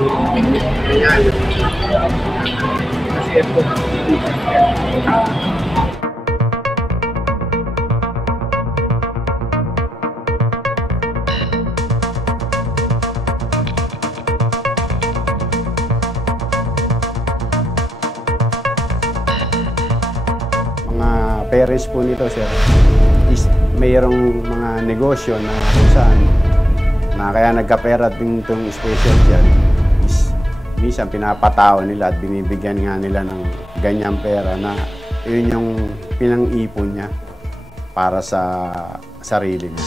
Ganyan. Kasi ito. Parents po nito, sir, is mayroong mga negosyo na kung saan na kaya nagkapera din itong special child is minsan pinapatawa nila at binibigyan nga nila ng ganyang pera na yun yung pinang-ipon niya para sa sarili niya.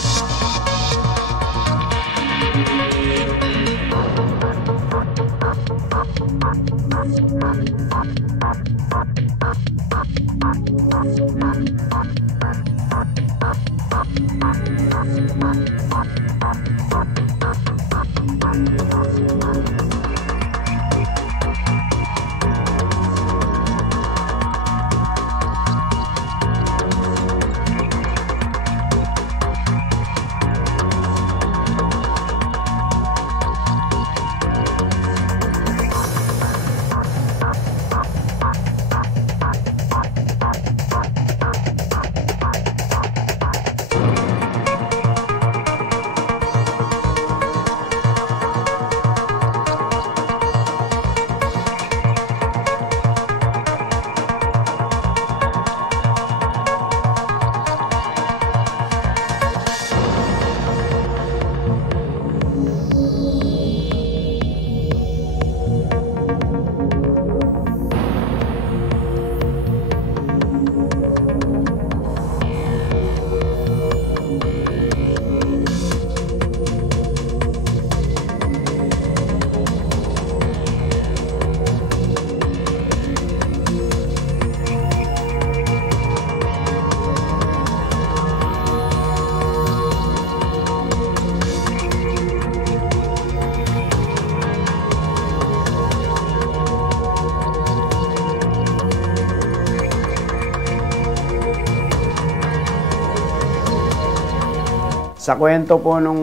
Sa kwento po nung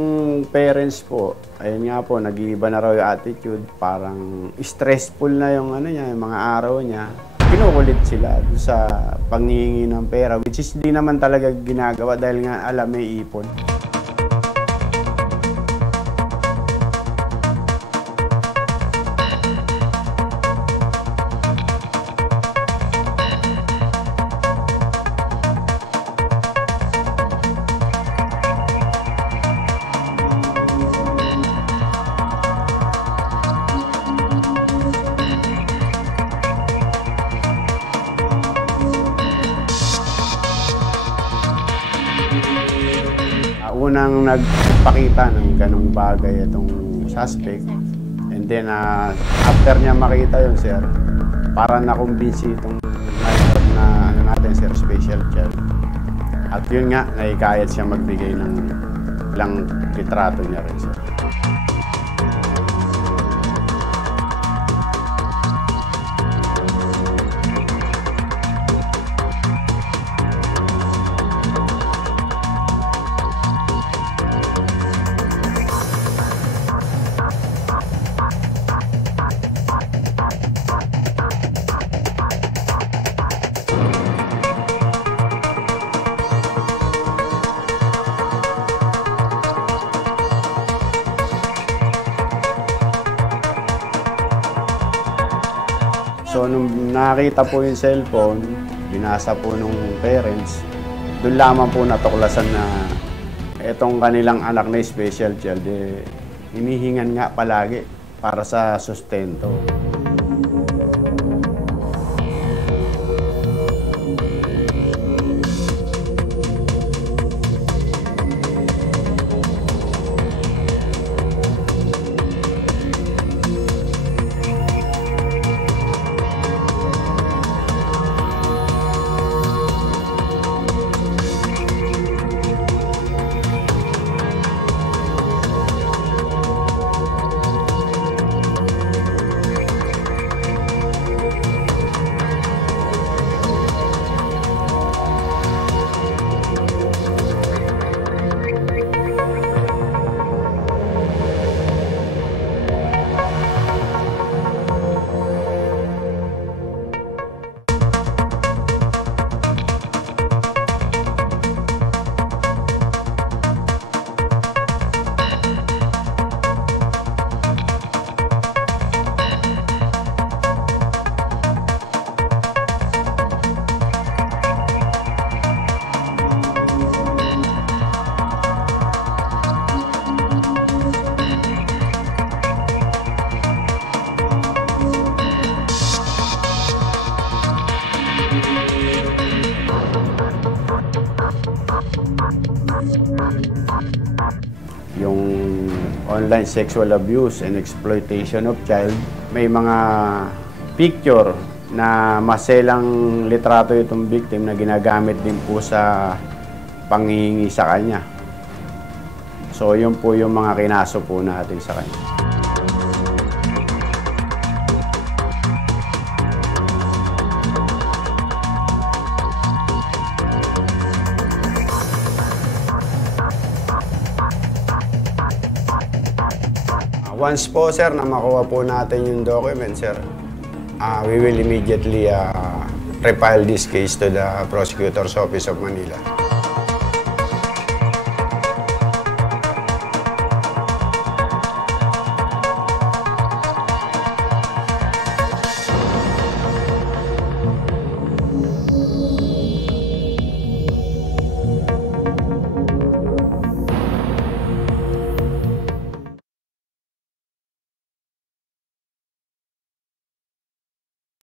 parents po, ayun nga po, nag-iiba na raw yung attitude. Parang stressful na yung, niya, yung mga araw niya. Kinukulit sila sa panghihingi ng pera, which is hindi naman talaga ginagawa dahil nga alam may ipon. Unang nagpakita ng ganong bagay itong suspect, and then after niya makita yun, sir, para nakumbinsi itong minor na natin, sir, special child. At yun nga, naikayat siya magbigay ng ilang litrato niya rin, sir. So, nung nakita po yung cellphone, binasa po nung parents, doon lamang po natuklasan na itong kanilang anak na special child, hinihingan nga palagi para sa sustento. online sexual abuse and exploitation of child. May mga picture na maselang litrato itong victim na ginagamit din po sa panghihingi sa kanya. So yun po yung mga kinaso po natin sa kanya. Once po, sir, na makuha po natin yung document, sir, we will immediately refile this case to the Prosecutor's Office of Manila.